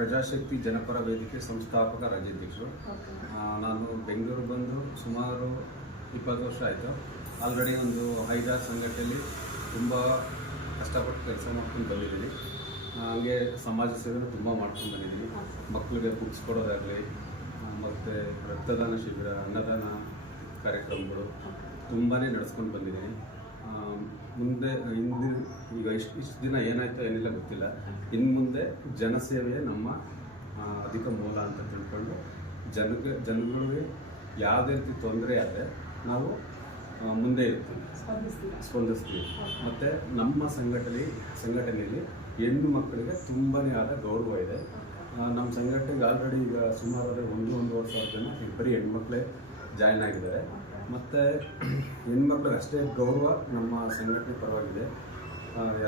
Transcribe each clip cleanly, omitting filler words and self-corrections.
ಪ್ರಜಾಶಕ್ತಿ ಜನಪರ ವೇದಿಕೆ ಸಂಸ್ಥಾಪಕ ರಾಜ್ಯಾಧ್ಯಕ್ಷರು. ನಾನು ಬೆಂಗಳೂರು ಬಂದು ಸುಮಾರು 20 ವರ್ಷ ಆಯಿತು. ಆಲ್ರೆಡಿ ಒಂದು 5-6 ಸಂಘಟನೆಯಲ್ಲಿ ತುಂಬ ಕಷ್ಟಪಟ್ಟು ಕೆಲಸ ಮಾಡ್ಕೊಂಡು ಬಂದಿದ್ದೀನಿ. ಹಾಗೆ ಸಮಾಜ ಸೇವೆನೂ ತುಂಬ ಮಾಡ್ಕೊಂಡು ಬಂದಿದ್ದೀನಿ. ಮಕ್ಕಳಿಗೆ ಬುಕ್ಸ್ ಕೊಡೋದಾಗಲಿ, ಮತ್ತು ರಕ್ತದಾನ ಶಿಬಿರ, ಅನ್ನದಾನ ಕಾರ್ಯಕ್ರಮಗಳು ತುಂಬಾ ನಡೆಸ್ಕೊಂಡು ಬಂದಿದ್ದೀನಿ. ಮುಂದೆ ಈಗ ಇಷ್ಟು ದಿನ ಏನಾಯ್ತೋ ಏನಿಲ್ಲ ಗೊತ್ತಿಲ್ಲ. ಇನ್ನು ಮುಂದೆ ಜನಸೇವೆಯೇ ನಮ್ಮ ಅಧಿಕ ಮೂಲ ಅಂತ ತಿಳ್ಕೊಂಡು ಜನಗಳಿಗೆ ಯಾವುದೇ ರೀತಿ ತೊಂದರೆ ಆದರೆ ನಾವು ಮುಂದೆ ಇರ್ತೀವಿ, ಸ್ಪಂದಿಸ್ತೀವಿ. ಮತ್ತು ನಮ್ಮ ಸಂಘಟನೆಯಲ್ಲಿ ಹೆಣ್ಣು ಮಕ್ಕಳಿಗೆ ತುಂಬಾ ಆದ ಗೌರವ ಇದೆ. ನಮ್ಮ ಸಂಘಟನೆಗೆ ಆಲ್ರೆಡಿ ಈಗ ಸುಮಾರು 1-1.5 ಸಾವಿರ ಜನ ಬರೀ ಹೆಣ್ಮಕ್ಳೇ ಜಾಯ್ನ್ ಆಗಿದ್ದಾರೆ. ಮತ್ತು ಹೆಣ್ಮಕ್ಳಿಗೆ ಅಷ್ಟೇ ಗೌರವ ನಮ್ಮ ಸಂಘಟನೆ ಪರವಾಗಿದೆ.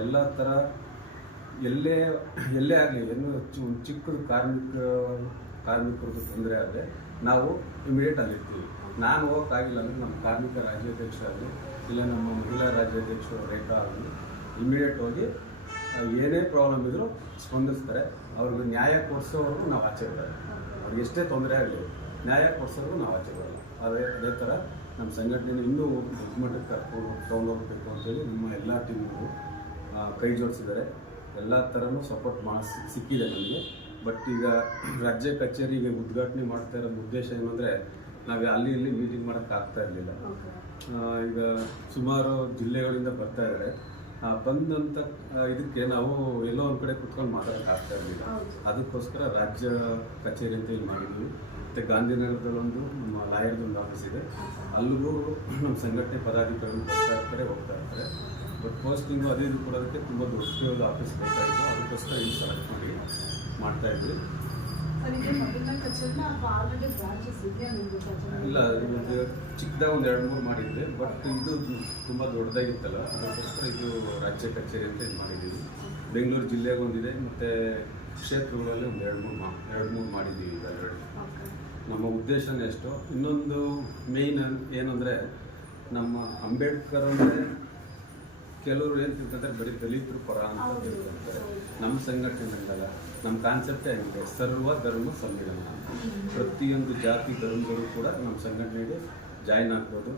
ಎಲ್ಲ ಥರ ಎಲ್ಲೇ ಆಗಲಿ, ಒಂದು ಚಿಕ್ಕದು ಕಾರ್ಮಿಕರದ್ದು ತೊಂದರೆ ಆದರೆ ನಾವು ಇಮಿಡಿಯೇಟ್ ಅಲ್ಲಿರ್ತೀವಿ. ನಾನು ಹೋಗೋಕ್ಕಾಗಿಲ್ಲ ಅಂದರೆ ನಮ್ಮ ಕಾರ್ಮಿಕ ರಾಜ್ಯಾಧ್ಯಕ್ಷ ಆಗಲಿ, ಇಲ್ಲ ನಮ್ಮ ಮಹಿಳಾ ರಾಜ್ಯಾಧ್ಯಕ್ಷರು ರೇಖಾ ಆಗಲಿ, ಇಮಿಡಿಯೇಟ್ ಹೋಗಿ ಏನೇ ಪ್ರಾಬ್ಲಮ್ ಇದ್ದರೂ ಸ್ಪಂದಿಸ್ತಾರೆ. ಅವ್ರಿಗೆ ನ್ಯಾಯ ಕೊಡಿಸೋವರೆಗೂ ನಾವು ಆಚೆ ಬರೋಲ್ಲ. ಅವ್ರಿಗೆ ಎಷ್ಟೇ ತೊಂದರೆ ಆಗಲಿ ನ್ಯಾಯ ಕೊಡಿಸೋವರೆಗೂ ನಾವು ಆಚೆ ಬರೋಲ್ಲ. ಅದೇ ಥರ ನಮ್ಮ ಸಂಘಟನೆ ಇನ್ನೂ ದೊಡ್ಡ ಮಟ್ಟಕ್ಕೆ ತೊಗೊಂಡೋಗ್ಬೇಕು ಅಂತೇಳಿ ನಮ್ಮ ಎಲ್ಲ ಟೀಮ್ಗಳು ಕೈ ಜೋಡಿಸಿದ್ದಾರೆ. ಎಲ್ಲ ಥರನೂ ಸಪೋರ್ಟ್ ಸಿಕ್ಕಿದೆ ನನಗೆ. ಬಟ್ ಈಗ ರಾಜ್ಯ ಕಚೇರಿಗೆ ಉದ್ಘಾಟನೆ ಮಾಡ್ತಾ ಇರೋ ಉದ್ದೇಶ ಏನಂದರೆ, ನಾವು ಅಲ್ಲಿ ಇಲ್ಲಿ ಮೀಟಿಂಗ್ ಮಾಡೋಕ್ಕೆ ಆಗ್ತಾ ಇರಲಿಲ್ಲ. ಈಗ ಸುಮಾರು ಜಿಲ್ಲೆಗಳಿಂದ ಬರ್ತಾ ಇದ್ದಾರೆ. ಬಂದಂಥ ಇದಕ್ಕೆ ನಾವು ಎಲ್ಲೋ ಒಂದು ಕಡೆ ಕುತ್ಕೊಂಡು ಮಾತಾಡೋಕ್ಕಾಗ್ತಾ ಇರಲಿಲ್ಲ. ಅದಕ್ಕೋಸ್ಕರ ರಾಜ್ಯ ಕಚೇರಿ ಅಂತ ಇಲ್ಲಿ ಮಾಡಿದ್ವಿ. ಮತ್ತು ಗಾಂಧಿನಗರದಲ್ಲೊಂದು ನಮ್ಮ ಲಾಯರ್ದೊಂದು ಆಫೀಸ್ ಇದೆ. ಅಲ್ಲಿಗೂ ನಮ್ಮ ಸಂಘಟನೆ ಪದಾಧಿಕಾರಿಗಳು ಬರ್ತಾ ಇರ್ತಾರೆ, ಹೋಗ್ತಾ ಇರ್ತಾರೆ. ಬಟ್ ಪೋಸ್ಟಿಂಗು ಅದು ಇದು ಕೊಡೋದಕ್ಕೆ ತುಂಬ ದೊಡ್ಡ ಆಫೀಸ್ ಬೇಕಾಯಿತು. ಅದಕ್ಕೋಸ್ಕರ ಇಲ್ಲಿ ಸೆಲೆಕ್ಟ್ ಮಾಡಿ ಮಾಡ್ತಾಯಿದ್ವಿ. ಇಲ್ಲ, ಇದು ಚಿಕ್ಕದಾಗ 1-2-3 ಮಾಡಿದ್ದೆ. ಬಟ್ ಇದು ತುಂಬ ದೊಡ್ಡದಾಗಿತ್ತಲ್ಲ, ಅದಕ್ಕೋಸ್ಕರ ಇದು ರಾಜ್ಯ ಕಚೇರಿ ಅಂತ ಇದು ಮಾಡಿದ್ದೀವಿ. ಬೆಂಗಳೂರು ಜಿಲ್ಲೆಗೆ ಒಂದಿದೆ, ಮತ್ತು ಕ್ಷೇತ್ರಗಳಲ್ಲಿ 2-3 ಮಾಡಿದ್ದೀವಿ ಈಗ ಆಲ್ರೆಡಿ. ನಮ್ಮ ಉದ್ದೇಶನೇ ಅಷ್ಟು. ಇನ್ನೊಂದು ಮೇಯ್ನ್ ಏನಂದರೆ, ನಮ್ಮ ಅಂಬೇಡ್ಕರ್ ಅಂದರೆ ಕೆಲವರು ಏನು ತಿಳ್ಕೊಂತಾರೆ, ಬರೀ ದಲಿತರು ಪರ ಅಂತ ತಿಳ್ಕೊಂತಾರೆ. ನಮ್ಮ ಸಂಘಟನೆ ಅಂತಲ್ಲ, ನಮ್ಮ ಕಾನ್ಸೆಪ್ಟೇ ಆಗಿದೆ ಸರ್ವ ಧರ್ಮ ಸಂವಿಧಾನ. ಪ್ರತಿಯೊಂದು ಜಾತಿ ಧರ್ಮಗಳು ಕೂಡ ನಮ್ಮ ಸಂಘಟನೆಗೆ ಜಾಯ್ನ್ ಆಗ್ಬೋದು.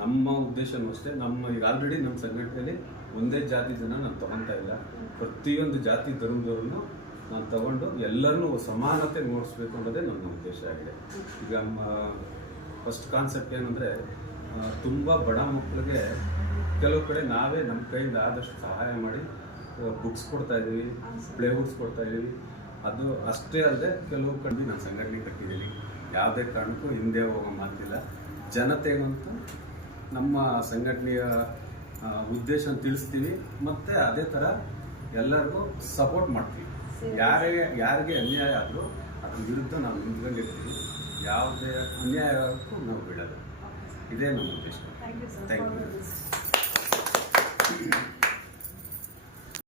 ನಮ್ಮ ಉದ್ದೇಶನೂ ಅಷ್ಟೇ. ಈಗ ಆಲ್ರೆಡಿ ನಮ್ಮ ಸಂಘಟನೆಯಲ್ಲಿ ಒಂದೇ ಜಾತಿ ಜನ ನಾನು ತೊಗೊತಾ ಇಲ್ಲ. ಪ್ರತಿಯೊಂದು ಜಾತಿ ಧರ್ಮದವ್ರನ್ನು ನಾನು ತಗೊಂಡು ಎಲ್ಲರನ್ನೂ ಸಮಾನತೆ ಮೂಡಿಸ್ಬೇಕು ಅನ್ನೋದೇ ನನ್ನ ಉದ್ದೇಶ ಆಗಿದೆ. ಈಗ ಫಸ್ಟ್ ಕಾನ್ಸೆಪ್ಟ್ ಏನಂದರೆ, ತುಂಬ ಬಡ ಮಕ್ಕಳಿಗೆ ಕೆಲವು ಕಡೆ ನಾವೇ ನಮ್ಮ ಕೈಯಿಂದ ಆದಷ್ಟು ಸಹಾಯ ಮಾಡಿ ಬುಕ್ಸ್ ಕೊಡ್ತಾಯಿದ್ದೀವಿ, ಪ್ಲೇವುಡ್ಸ್ ಕೊಡ್ತಾಯಿದ್ದೀವಿ. ಅದು ಅಷ್ಟೇ ಅಲ್ಲದೆ ಕೆಲವು ಕಡೆ ನಾನು ಸಂಘಟನೆ ಕಟ್ಟಿದ್ದೀನಿ. ಯಾವುದೇ ಕಾರಣಕ್ಕೂ ಹಿಂದೆ ಹೋಗೋ ಮಾತಿಲ್ಲ. ಜನತೆಗಂತೂ ನಮ್ಮ ಸಂಘಟನೆಯ ಉದ್ದೇಶ ತಿಳಿಸ್ತೀವಿ. ಮತ್ತು ಅದೇ ಥರ ಎಲ್ಲರಿಗೂ ಸಪೋರ್ಟ್ ಮಾಡ್ತೀವಿ. ಯಾರಿಗೆ ಅನ್ಯಾಯ ಆದರೂ ಅದ್ರ ವಿರುದ್ಧ ನಾವು ನಿಂತ್ಕೊಂಡಿರ್ತೀವಿ. ಯಾವುದೇ ಅನ್ಯಾಯಕ್ಕೂ ನಾವು ಬಿಡೋದು. ಇದೇ ನಮ್ಮ ಉದ್ದೇಶ. Thank you.